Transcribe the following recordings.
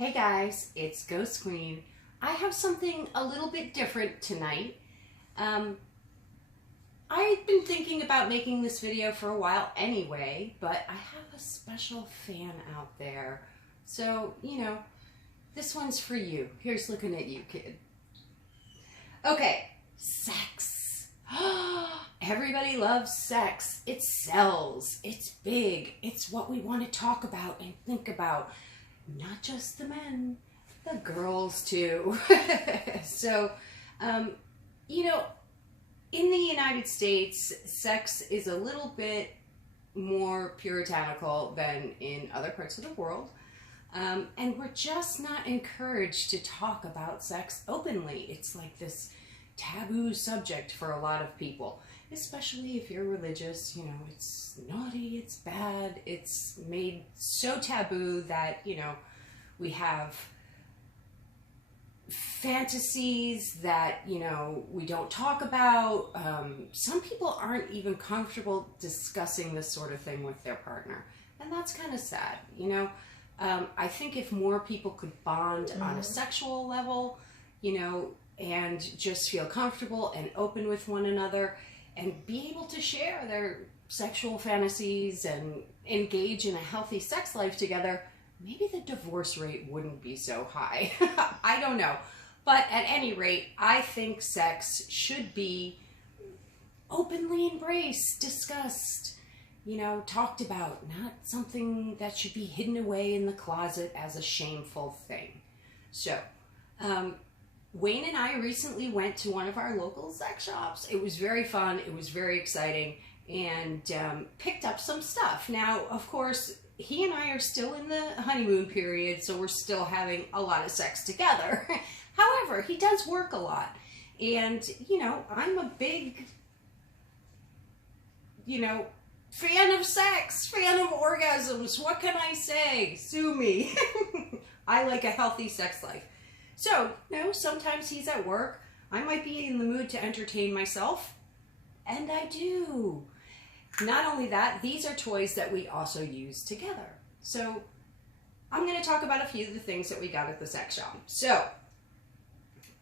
Hey guys, it's Ghost Queen. I have something a little bit different tonight. I've been thinking about making this video for a while anyway, but I have a special fan out there. So, this one's for you. Here's looking at you, kid. Okay, sex. Everybody loves sex. It sells. It's big. It's what we want to talk about and think about. Not just the men, the girls too. So, in the United States, sex is a little bit more puritanical than in other parts of the world. And we're just not encouraged to talk about sex openly. It's like this taboo subject for a lot of people, especially if you're religious. It's naughty, it's bad, it's made so taboo that, we have fantasies that, we don't talk about. Some people aren't even comfortable discussing this sort of thing with their partner, and that's kind of sad. I think if more people could bond on a sexual level, and just feel comfortable and open with one another and be able to share their sexual fantasies and engage in a healthy sex life together, maybe the divorce rate wouldn't be so high. I don't know. But at any rate, I think sex should be openly embraced, discussed, talked about, not something that should be hidden away in the closet as a shameful thing. So, Wayne and I recently went to one of our local sex shops. It was very fun. It was very exciting, and picked up some stuff. Now, of course, he and I are still in the honeymoon period, so we're still having a lot of sex together. However, he does work a lot. And, I'm a big, fan of sex, fan of orgasms. What can I say? Sue me. I like a healthy sex life. So, sometimes he's at work. I might be in the mood to entertain myself, and I do. Not only that, these are toys that we also use together. So, I'm going to talk about a few of the things that we got at the sex shop. So,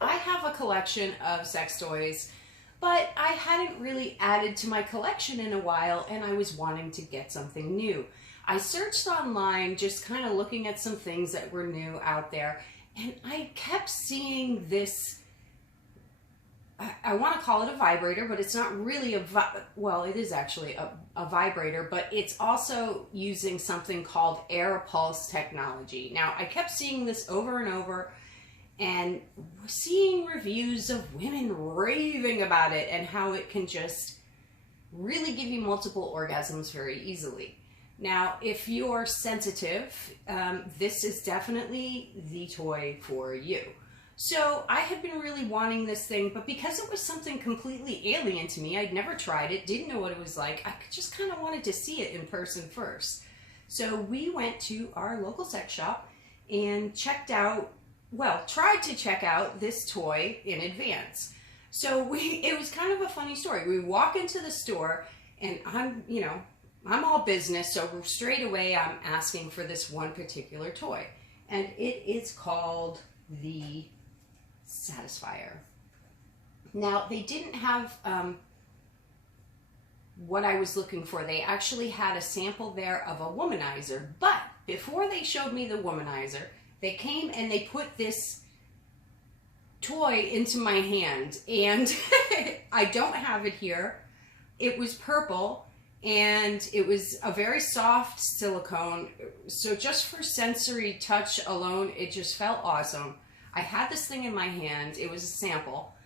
I have a collection of sex toys, but I hadn't really added to my collection in a while, and I was wanting to get something new. I searched online, just kind of looking at some things that were new out there, and I kept seeing this, I want to call it a vibrator, but it's not really well, it is actually a vibrator, but it's also using something called air pulse technology. Now, I kept seeing this over and over, and seeing reviews of women raving about it and how it can just really give you multiple orgasms very easily. Now, if you're sensitive, this is definitely the toy for you. So I had been really wanting this thing, but because it was something completely alien to me, I'd never tried it, didn't know what it was like, I just kind of wanted to see it in person first. So we went to our local sex shop and tried to check out this toy in advance. So it was kind of a funny story. We walk into the store, and I'm all business, so straight away I'm asking for this one particular toy. And it is called the Satisfier. Now, they didn't have what I was looking for. They actually had a sample there of a womanizer, but before they showed me the womanizer, they came and they put this toy into my hand, and I don't have it here. It was purple, and it was a very soft silicone, so just for sensory touch alone, it just felt awesome. I had this thing in my hand. It was a sample,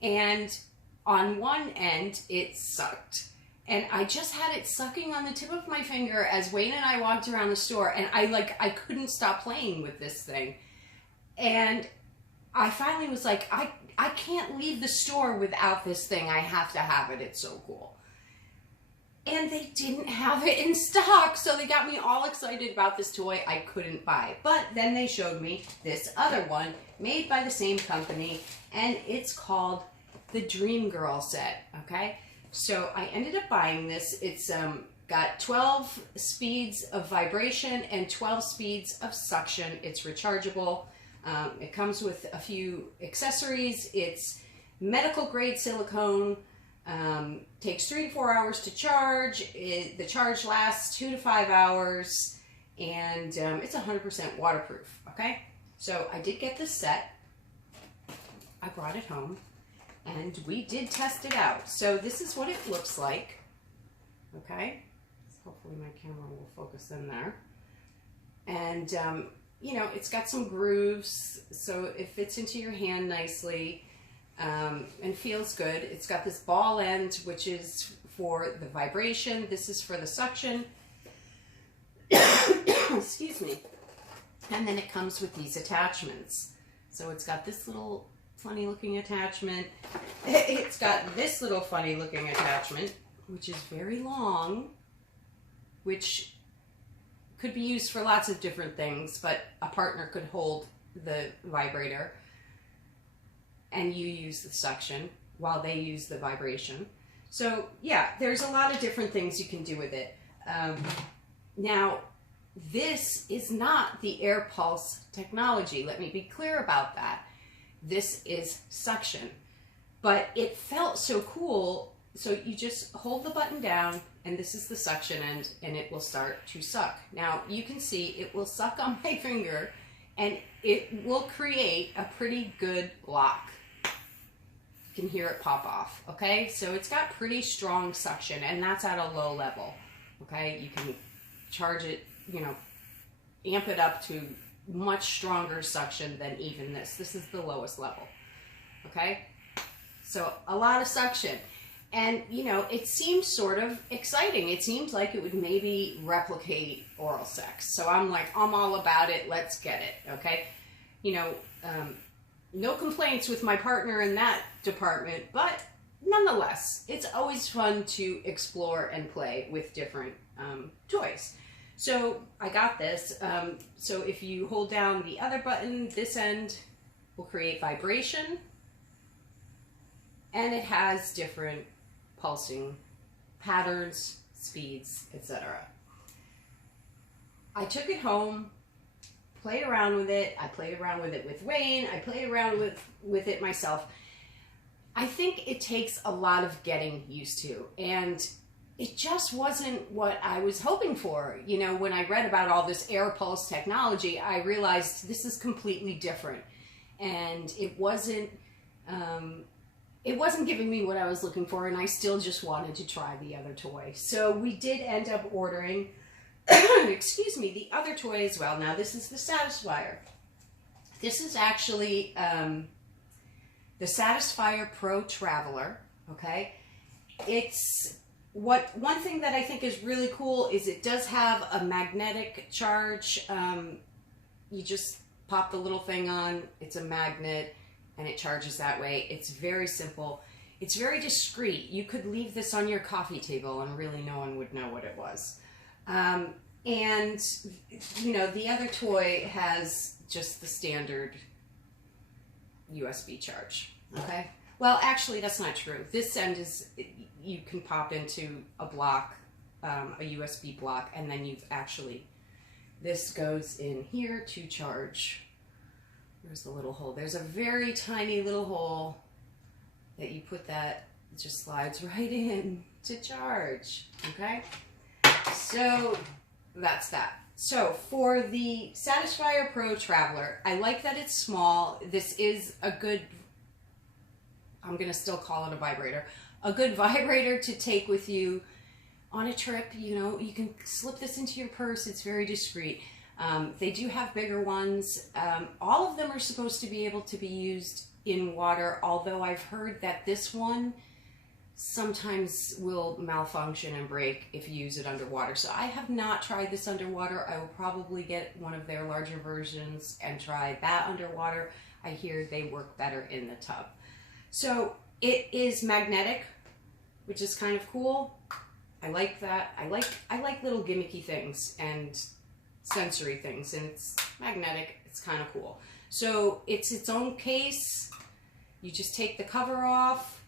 and on one end it sucked, and I just had it sucking on the tip of my finger as Wayne and I walked around the store, and I couldn't stop playing with this thing. And I finally was like, I can't leave the store without this thing. I have to have it. It's so cool. And they didn't have it in stock, so they got me all excited about this toy I couldn't buy. But then they showed me this other one made by the same company, and it's called the Dream Girl set, okay? So I ended up buying this. It's got 12 speeds of vibration and 12 speeds of suction. It's rechargeable. It comes with a few accessories. It's medical grade silicone. Takes 3 to 4 hours to charge. The charge lasts 2 to 5 hours, and it's 100% waterproof. Okay, so I did get this set. I brought it home, and we did test it out. So this is what it looks like. Okay, hopefully my camera will focus in there. And you know, it's got some grooves, so it fits into your hand nicely. And feels good. It's got this ball end, which is for the vibration. This is for the suction. Excuse me. And then it comes with these attachments. So it's got this little funny looking attachment. It's got this little funny looking attachment, which is very long, which could be used for lots of different things, but a partner could hold the vibrator and you use the suction while they use the vibration. So yeah, there's a lot of different things you can do with it. Now, this is not the air pulse technology. Let me be clear about that. This is suction, but it felt so cool. So you just hold the button down, and this is the suction end, and it will start to suck. Now you can see it will suck on my finger, and it will create a pretty good lock. You can hear it pop off, okay? So it's got pretty strong suction, and that's at a low level, okay? You can charge it, you know, amp it up to much stronger suction than even this. This is the lowest level, okay? So a lot of suction. And, you know, it seems sort of exciting. It seems like it would maybe replicate oral sex. So I'm like, I'm all about it. Let's get it, okay? You know, no complaints with my partner in that department, but nonetheless, it's always fun to explore and play with different toys. So I got this. So if you hold down the other button, this end will create vibration, and it has different pulsing patterns, speeds, etc. I took it home, played around with it. I played around with it with Wayne. I played around with it myself. I think it takes a lot of getting used to, and it just wasn't what I was hoping for. You know, when I read about all this air pulse technology, I realized this is completely different, and it wasn't giving me what I was looking for, and I still just wanted to try the other toy. So we did end up ordering, excuse me, the other toy as well. Now this is the Satisfier. This is actually the Satisfier Pro Traveler, okay? It's one thing that I think is really cool is it does have a magnetic charge. You just pop the little thing on, it's a magnet, and it charges that way. It's very simple. It's very discreet. You could leave this on your coffee table and really no one would know what it was. And, you know, the other toy has just the standard USB charge, okay? Well, actually, that's not true. This end is, you can pop into a block, a USB block, and then you've actually, this goes in here to charge. There's the little hole. There's a very tiny little hole that you put that, it just slides right in to charge, okay? So that's that. So for the Satisfier Pro Traveler, I like that it's small. This is a good, I'm gonna still call it a vibrator, a good vibrator to take with you on a trip. You know, you can slip this into your purse. It's very discreet. They do have bigger ones. All of them are supposed to be able to be used in water, although I've heard that this one sometimes will malfunction and break if you use it underwater. So I have not tried this underwater. I will probably get one of their larger versions and try that underwater. I hear they work better in the tub. So it is magnetic, which is kind of cool. I like that. I like little gimmicky things and sensory things, and it's magnetic. It's kind of cool. So it's its own case. You just take the cover off,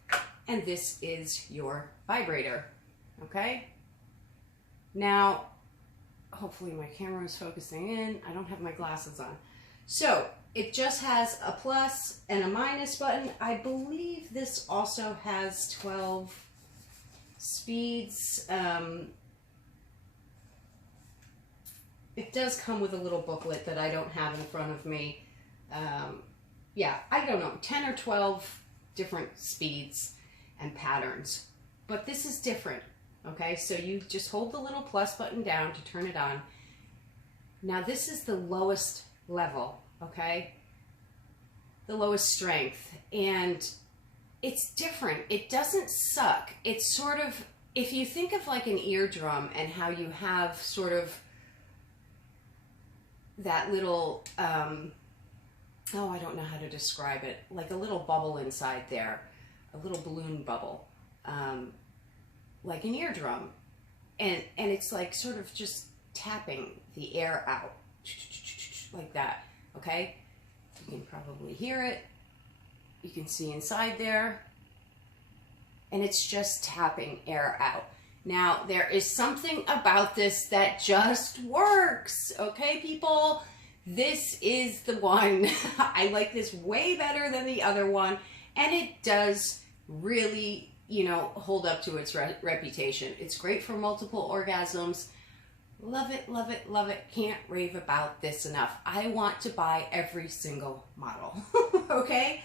and this is your vibrator, okay? Now, hopefully my camera is focusing in. I don't have my glasses on. So it just has a plus and a minus button. I believe this also has 12 speeds. It does come with a little booklet that I don't have in front of me. Yeah, I don't know, 10 or 12 different speeds and patterns. But this is different, okay? So you just hold the little plus button down to turn it on. Now this is the lowest level, okay? The lowest strength. And it's different. It doesn't suck. It's sort of, if you think of like an eardrum and how you have sort of that little, oh, I don't know how to describe it, like a little bubble inside there, a little balloon bubble, like an eardrum. And it's like sort of just tapping the air out, like that, okay? You can probably hear it. You can see inside there. And it's just tapping air out. Now, there is something about this that just works, okay, people? This is the one. I like this way better than the other one, and it does really, you know, hold up to its reputation. It's great for multiple orgasms. Love it, love it, love it. Can't rave about this enough. I want to buy every single model, okay?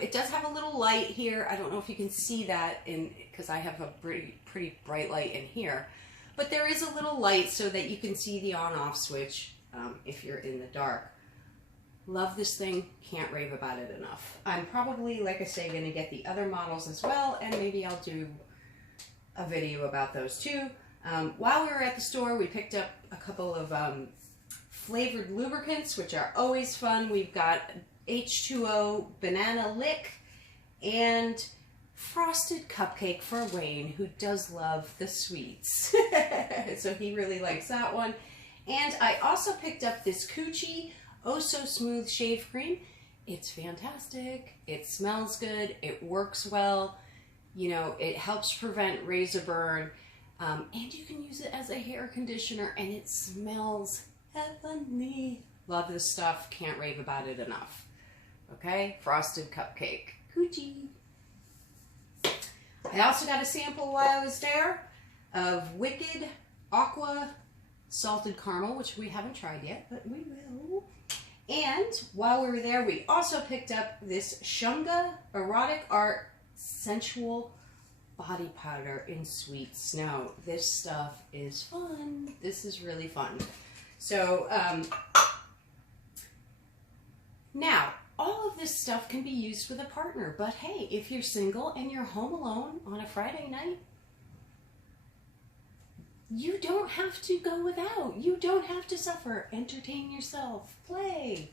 It does have a little light here. I don't know if you can see that because I have a pretty bright light in here, but there is a little light so that you can see the on-off switch if you're in the dark. Love this thing. Can't rave about it enough. I'm probably, like I say, going to get the other models as well, and maybe I'll do a video about those too. While we were at the store, we picked up a couple of flavored lubricants, which are always fun. We've got H2O Banana Lick and Frosted Cupcake for Wayne, who does love the sweets. So he really likes that one. And I also picked up this Coochie Oh So Smooth Shave Cream. It's fantastic. It smells good. It works well. You know, it helps prevent razor burn. And you can use it as a hair conditioner, and it smells heavenly. Love this stuff. Can't rave about it enough. Okay, Frosted Cupcake. Coochie. I also got a sample while I was there of Wicked Aqua Salted Caramel, which we haven't tried yet, but we will. And while we were there, we also picked up this Shunga Erotic Art Sensual Body Powder in Sweet Snow. This stuff is fun. This is really fun. So, now, all of this stuff can be used with a partner, but hey, if you're single and you're home alone on a Friday night, you don't have to go without. You don't have to suffer. Entertain yourself. Play.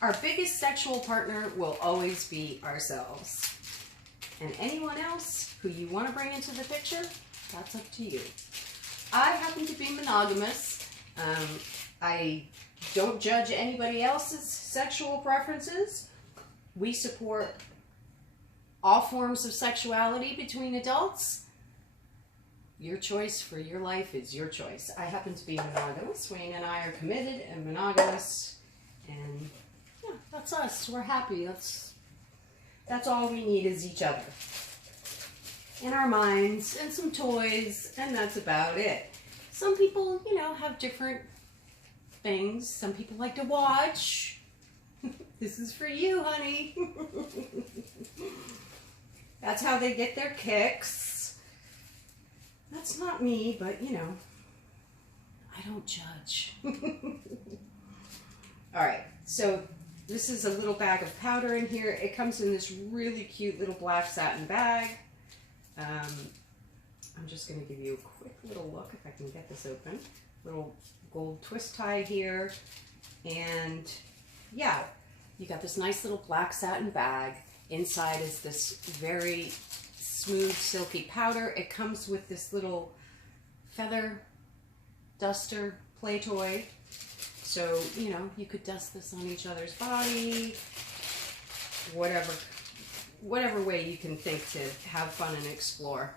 Our biggest sexual partner will always be ourselves. And anyone else who you want to bring into the picture, that's up to you. I happen to be monogamous. I don't judge anybody else's sexual preferences. We support all forms of sexuality between adults. Your choice for your life is your choice. I happen to be monogamous. Wayne and I are committed and monogamous. And yeah, that's us. We're happy. That's all we need is each other. And our minds and some toys, and that's about it. Some people, you know, have different things. Some people like to watch. This is for you, honey. That's how they get their kicks. That's not me, but you know, I don't judge. All right, so this is a little bag of powder in here. It comes in this really cute little black satin bag. I'm just going to give you a quick little look if I can get this open. Little gold twist tie here. And yeah, you got this nice little black satin bag. Inside is this very smooth, silky powder. It comes with this little feather duster play toy. So, you know, you could dust this on each other's body, whatever way you can think to have fun and explore.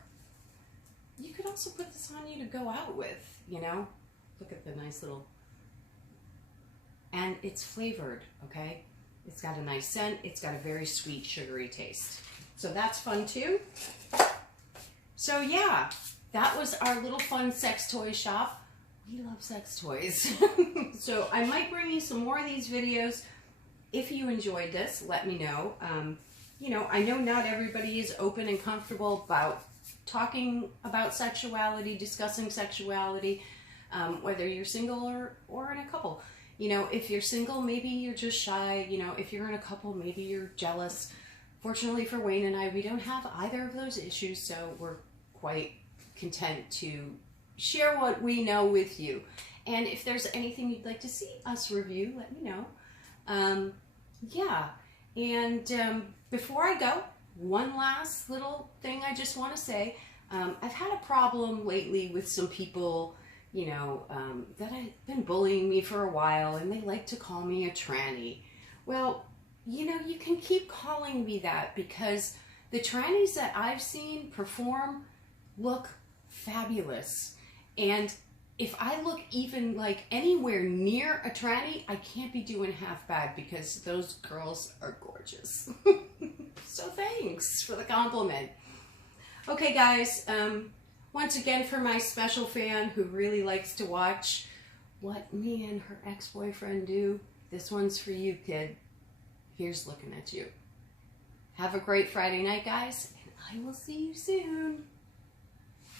you could also put this on you to go out with, you know. Look at the nice little, and it's flavored, okay? It's got a nice scent. It's got a very sweet, sugary taste. So that's fun too. So yeah, that was our little fun sex toy shop. We love sex toys. So I might bring you some more of these videos. If you enjoyed this, let me know. You know, I know not everybody is open and comfortable about talking about sexuality, discussing sexuality, whether you're single or in a couple. You know, if you're single, maybe you're just shy. You know, if you're in a couple, maybe you're jealous. Fortunately for Wayne and I, we don't have either of those issues, so we're quite content to share what we know with you. And if there's anything you'd like to see us review, let me know. Yeah, and before I go, one last little thing I just want to say. I've had a problem lately with some people, you know, that have been bullying me for a while, and they like to call me a tranny. Well, you know, you can keep calling me that because the trannies that I've seen perform look fabulous. And if I look even like anywhere near a tranny, I can't be doing half bad because those girls are gorgeous. So thanks for the compliment. Okay guys, once again for my special fan who really likes to watch what me and her ex-boyfriend do, this one's for you, kid. Here's looking at you. Have a great Friday night, guys, and I will see you soon.